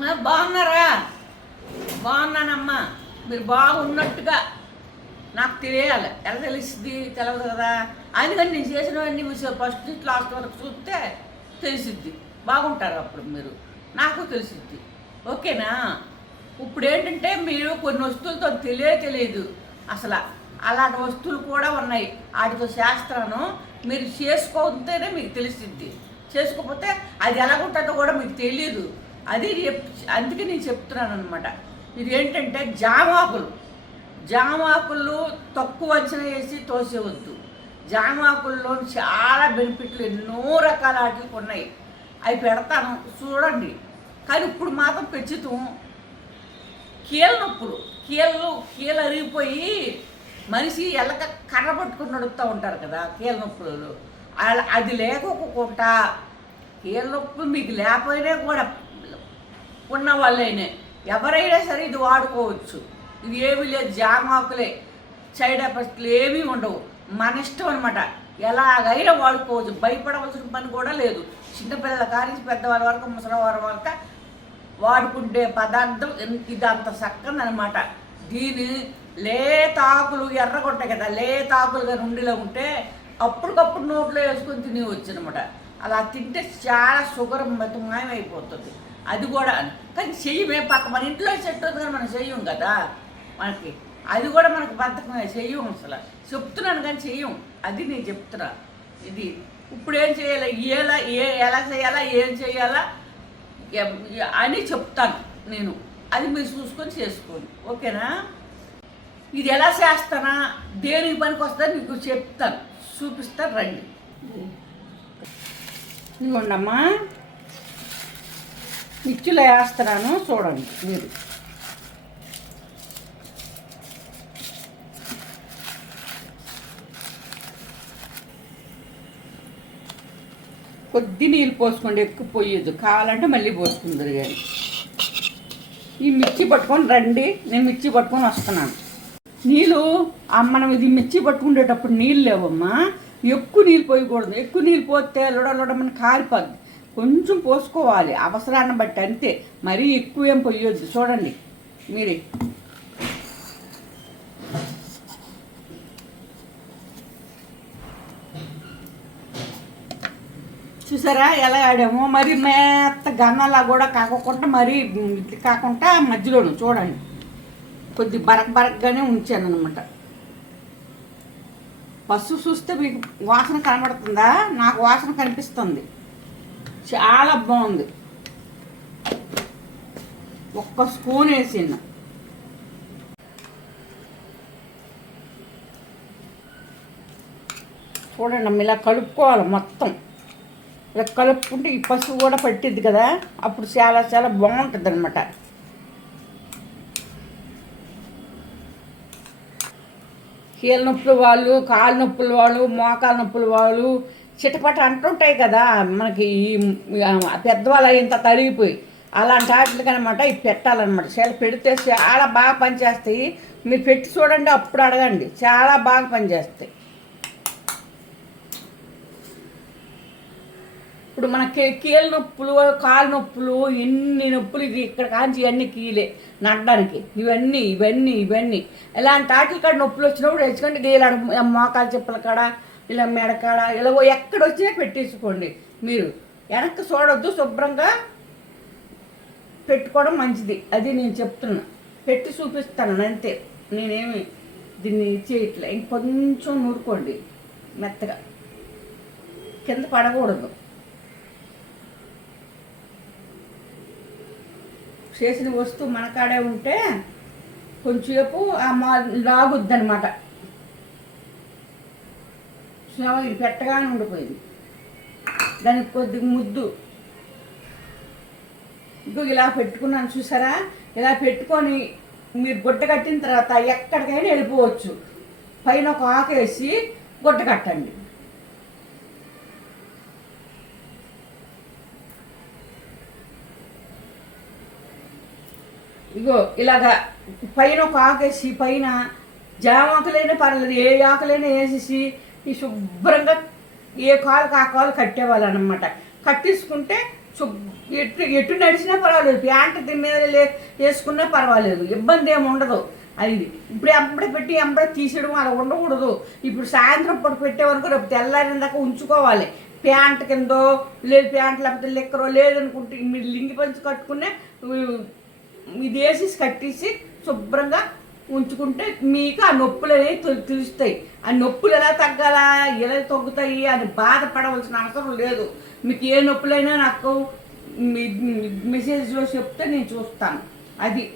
బాగున్నారా? బాగున్నానమ్మా. మీరు బాగున్నట్టుగా నాకు తెలియాలి. ఎలా తెలుస్తుంది? తెలవదు కదా. అందుకని నేను చేసినవన్నీ మీరు ఫస్ట్ నుంచి లాస్ట్ వరకు చూస్తే తెలిసిద్ది. బాగుంటారు అప్పుడు మీరు. నాకు తెలిసిద్ది. ఓకేనా? ఇప్పుడు ఏంటంటే మీరు కొన్ని వస్తువులతో తెలియ తెలియదు. అసలు అలాంటి వస్తువులు కూడా ఉన్నాయి. వాటితో శాస్త్రాను మీరు చేసుకోతేనే మీకు తెలిసిద్ది. చేసుకోకపోతే అది ఎలాగుంటుందో కూడా మీకు తెలియదు అది చెప్- అందుకే నేను చెప్తున్నాను అనమాట ఇది ఏంటంటే జామాకులు. జామాకులు తక్కువ అంచనా వేసి తోసేవద్దు. జామాకుల్లో చాలా బెనిఫిట్లు ఎన్నో రకాల వాటికి ఉన్నాయి. అవి పెడతాను చూడండి. కానీ ఇప్పుడు మాత్రం పెంచుతాం. కీళ్ళ నొప్పులు. కీళ్ళు కీళ్ళు అరిగిపోయి మనిషి ఎలక కర్ర పట్టుకుని నడుపుతూ ఉంటారు కదా కీళ్ళ నొప్పులు. అలా- అది లేకోకుండా కీళ్ళ నొప్పులు మీకు లేకపోయినా కూడా ఉన్న వాళ్ళైనా ఎవరైనా సరే ఇది వాడుకోవచ్చు. ఇది ఏమీ లేదు జామాకులే సైడ్ ఎఫెక్ట్లు ఏమీ ఉండవు. మన ఇష్టం అనమాట ఎలాగైనా వాడుకోవచ్చు. భయపడవలసిన పని కూడా లేదు. చిన్నపిల్లల కానీ పెద్దవాళ్ళ వరకు ముసలివారి వరకు వాడుకుంటే పదార్థం ఇది అంత చక్కదనమాట దీని లేతాకులు ఎర్రగొట్టాయి కదా లేతాకులుగా నుండిలో ఉంటే అప్పటికప్పుడు నోట్లో వేసుకొని తినేవచ్చు అనమాట అలా తింటే చాలా షుగర్ మాయమైపోతుంది అది కూడా కానీ చెయ్యమే పక్క మన ఇంట్లో చెట్టు ఉంది కానీ మనం చెయ్యం కదా మనకి. అది కూడా మనకు బద్ధకమే చెయ్యం అసలు. చెప్తున్నాను కానీ చెయ్యం. అది నేను చెప్తున్నా. ఇది ఇప్పుడు ఏం చేయాలి? ఎలా ఏ ఎలా చేయాలా? ఏం చేయాలా? అని చెప్తాను నేను. అది మీరు చూసుకొని చేసుకోండి. ఓకేనా? ఇది ఎలా చేస్తానా? దేనికి పనికి వస్తా మీకు చెప్తాను. చూపిస్తాను రండి. ఇదిగోండమ్మా. మిక్సీలో వేస్తున్నాను చూడండి మీరు. కొద్ది నీళ్ళు పోసుకోండి ఎక్కువ పోయొద్దు. కావాలంటే మళ్ళీ పోసుకుందరు కానీ ఈ మిర్చి పట్టుకొని రండి నేను మిర్చి పట్టుకొని వస్తున్నాను. నీళ్ళు మనం ఇది మిర్చి పట్టుకునేటప్పుడు నీళ్ళు లేవమ్మా. ఎక్కువ నీళ్ళు పోయకూడదు. ఎక్కువ నీళ్ళు పోతే లొడ లొడమని కారిపోద్ది. కొంచెం పోసుకోవాలి. అవసరాన్ని బట్టి అంతే. మరీ ఎక్కువ ఏం పోయొద్దు చూడండి. మీరే. చూసారా ఎలా ఆడామో? మరి మేత గన్నలా కూడా కాకుండా మరి ఇట్లా కాకుండా మధ్యలోను చూడండి. కొద్ది బరక్ బరక్గానే ఉంచాను అనమాట పసుపు చూస్తే మీకు వాసన కనబడుతుందా? నాకు వాసన కనిపిస్తుంది. చాలా బాగుంది. ఒక్క స్పూన్ వేసిన చూడండి అమ్మ ఇలా కలుపుకోవాలి మొత్తం. ఇలా కలుపుకుంటే ఈ పసుపు కూడా పట్టిద్ది కదా? అప్పుడు చాలా చాలా బాగుంటుంది అనమాట కీళ్ళ నొప్పుల వాళ్ళు కాళ్ళ నొప్పుల వాళ్ళు మోకాల నొప్పుల వాళ్ళు చిటపట అంటుంటాయి కదా మనకి ఈ పెద్దవాళ్ళు ఇంత తరిగిపోయి. అలాంటి వాటికి అనమాట ఇవి పెట్టాలన్నమాట. చాలా పెడితే చాలా బాగా పనిచేస్తాయి. మీరు పెట్టి చూడండి అప్పుడు అడగండి. చాలా బాగా పనిచేస్తాయి. ఇప్పుడు మనకి కీళ్ళ నొప్పులు కాలు నొప్పులు ఎన్ని నొప్పులు ఇది ఇక్కడ కాంచి ఇవన్నీ కీలే నడడానికి. ఇవన్నీ ఇవన్నీ ఇవన్నీ. ఇలాంటి వాటికి కాడ నొప్పులు వచ్చినప్పుడు తెచ్చుకోండి ఇలా మోకాలు చెప్పుల కాడ ఇలా మెడకాడ ఇలా ఎక్కడ వచ్చినా పెట్టేసుకోండి మీరు. వెనక్కి చూడొద్దు శుభ్రంగా పెట్టుకోవడం మంచిది. అది నేను చెప్తున్నా. పెట్టి చూపిస్తాను అంతే. నేనేమి దీన్ని చేయట్లే. ఇంకొంచెం నూరుకోండి మెత్తగా. కింద పడకూడదు. చేసిన వస్తువు మనకాడే ఉంటే కొంచెంసేపు ఆ మా లాగుద్ది అనమాట ఇది పెట్టగానే ఉండిపోయింది. దానికి కొద్దిగా ముద్దు. ఇంకో ఇలా పెట్టుకున్నాను చూసారా? ఇలా పెట్టుకొని మీరు గుడ్డ కట్టిన తర్వాత ఎక్కడికైనా వెళ్ళిపోవచ్చు. పైన ఒక ఆకేసి గుడ్డ కట్టండి. ఇగో ఇలాగా పైన ఒక ఆకేసి పైన జామ ఆకులైనా పర్లేదు ఏ ఆకులైనా వేసేసి ఈ శుభ్రంగా ఏ కాలుకి ఆ కాలు కట్టేవాళ్ళు అనమాట కట్టేసుకుంటే శుభ్ర ఎటు ఎటు నడిచినా పర్వాలేదు. ప్యాంట్ దీని మీద లే- వేసుకున్నా పర్వాలేదు. ఇబ్బంది ఏమి ఉండదు. అది ఇప్పుడు అప్పుడే పెట్టి అప్పుడే తీసేయడం అలా ఉండకూడదు. ఇప్పుడు సాయంత్రం పూట పెట్టే వరకు రేపు తెల్లారిన దాకా ఉంచుకోవాలి. ప్యాంట్ కిందో లేదు ప్యాంట్ లేకపోతే లెక్కరో లేదనుకుంటే మీరు లింగి పంచి కట్టుకునే ఇది వేసి కట్టేసి శుభ్రంగా ఉంచుకుంటే మీకు ఆ నొప్పులు అనేవి తెలు- తెలుస్తాయి. ఆ నొప్పులు ఎలా తగ్గాలా ఎలా తగ్గుతాయి అని బాధపడవలసిన అవసరం లేదు. మీకు ఏ నొప్పులైనా నాకు మీ మెసేజ్లో చెప్తే నేను చూస్తాను. అది